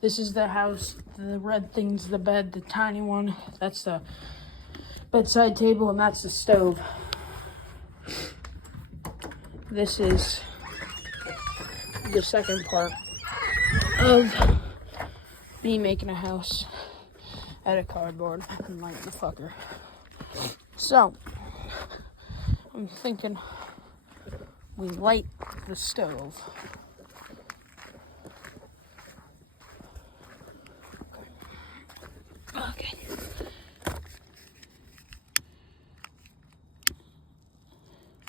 This is the house. The red thing's the bed, the tiny one. That's the bedside table, and that's the stove. This is the second part of me making a house out of cardboard and lighting the fucker. So, I'm thinking we light the stove. Okay.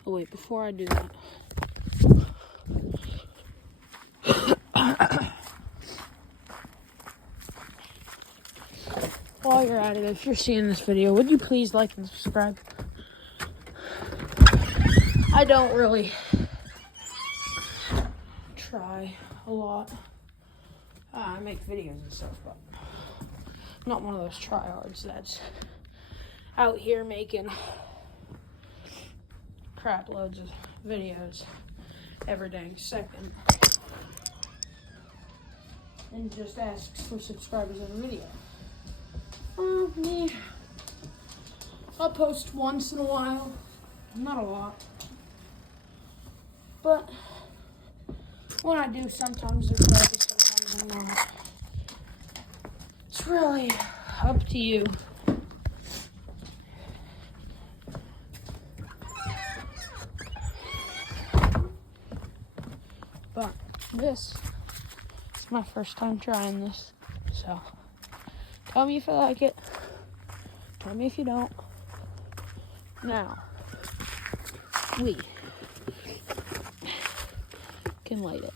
Oh wait, before I do that. While you're at it, if you're seeing this video, would you please like and subscribe? I don't really try a lot. I make videos and stuff, but I'm not one of those tryhards that's out here making crap loads of videos every dang second and just asks for subscribers in a video. Me, I'll post once in a while, not a lot, but when I do, sometimes there's focus, sometimes I'm not. It's really up to you. But this is my first time trying this, so tell me if you like it. Tell me if you don't. Now, we can light it.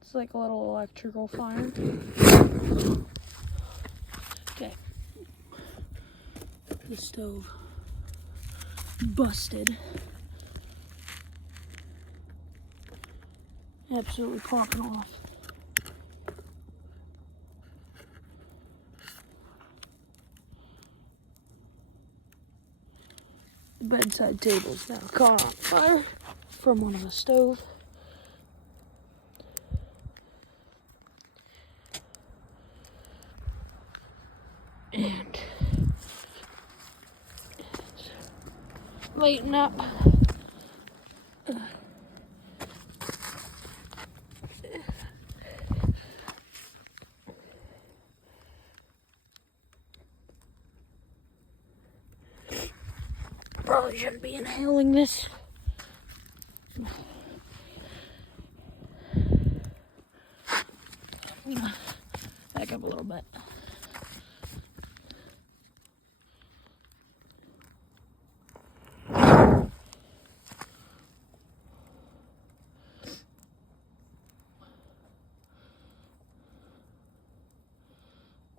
It's like a little electrical fire. Okay. The stove busted. Absolutely popping off. The bedside table's now caught on fire from one of the stove. And it's lighting up. Probably shouldn't be inhaling this. Back up a little bit.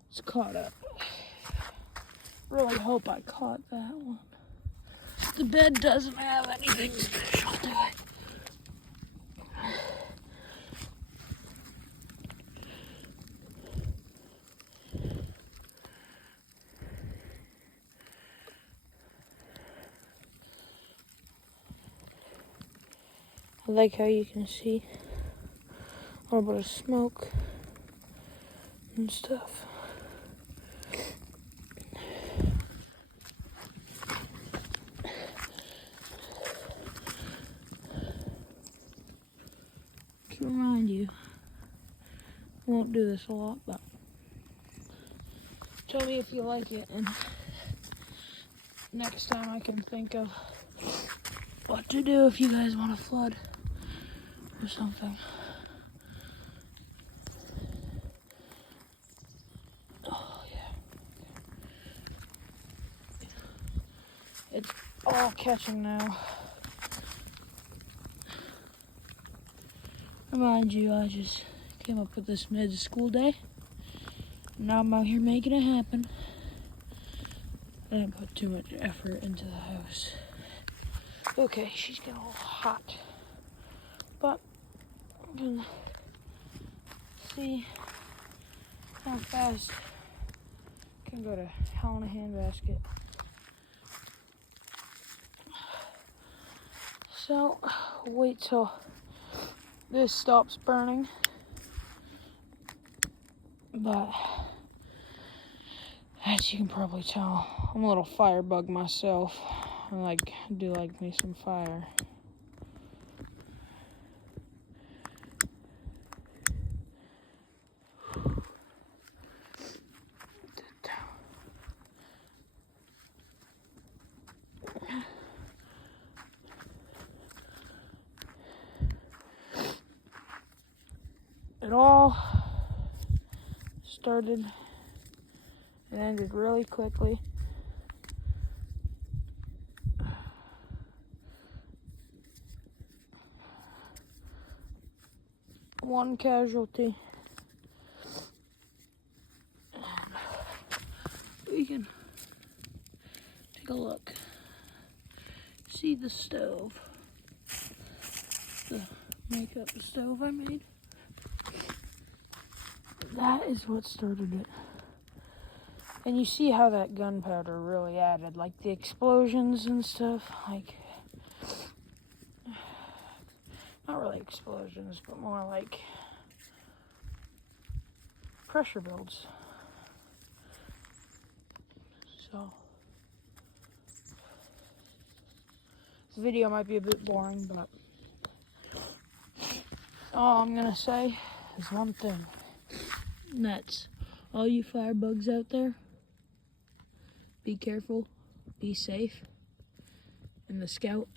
It's caught up. Really hope I caught that one. The bed doesn't have anything special to it. I like how you can see a little bit of smoke and stuff. To remind you, I won't do this a lot, but tell me if you like it, and next time I can think of what to do if you guys want to flood or something. Oh yeah. It's all catching now. Remind you, I just came up with this mid-school day. Now I'm out here making it happen. I didn't put too much effort into the house. Okay, she's getting a little hot. But I'm gonna see how fast I can go to hell in a handbasket. So, wait till this stops burning. But, as you can probably tell, I'm a little firebug myself. I do like me some fire. It all started and ended really quickly. One casualty. We can take a look. See the stove. The makeup stove I made. That is what started it. And you see how that gunpowder really added, like the explosions and stuff, like, not really explosions, but more like pressure builds. So, this video might be a bit boring, but all I'm gonna say is one thing. And that's all you firebugs out there, be careful, be safe, and the Scout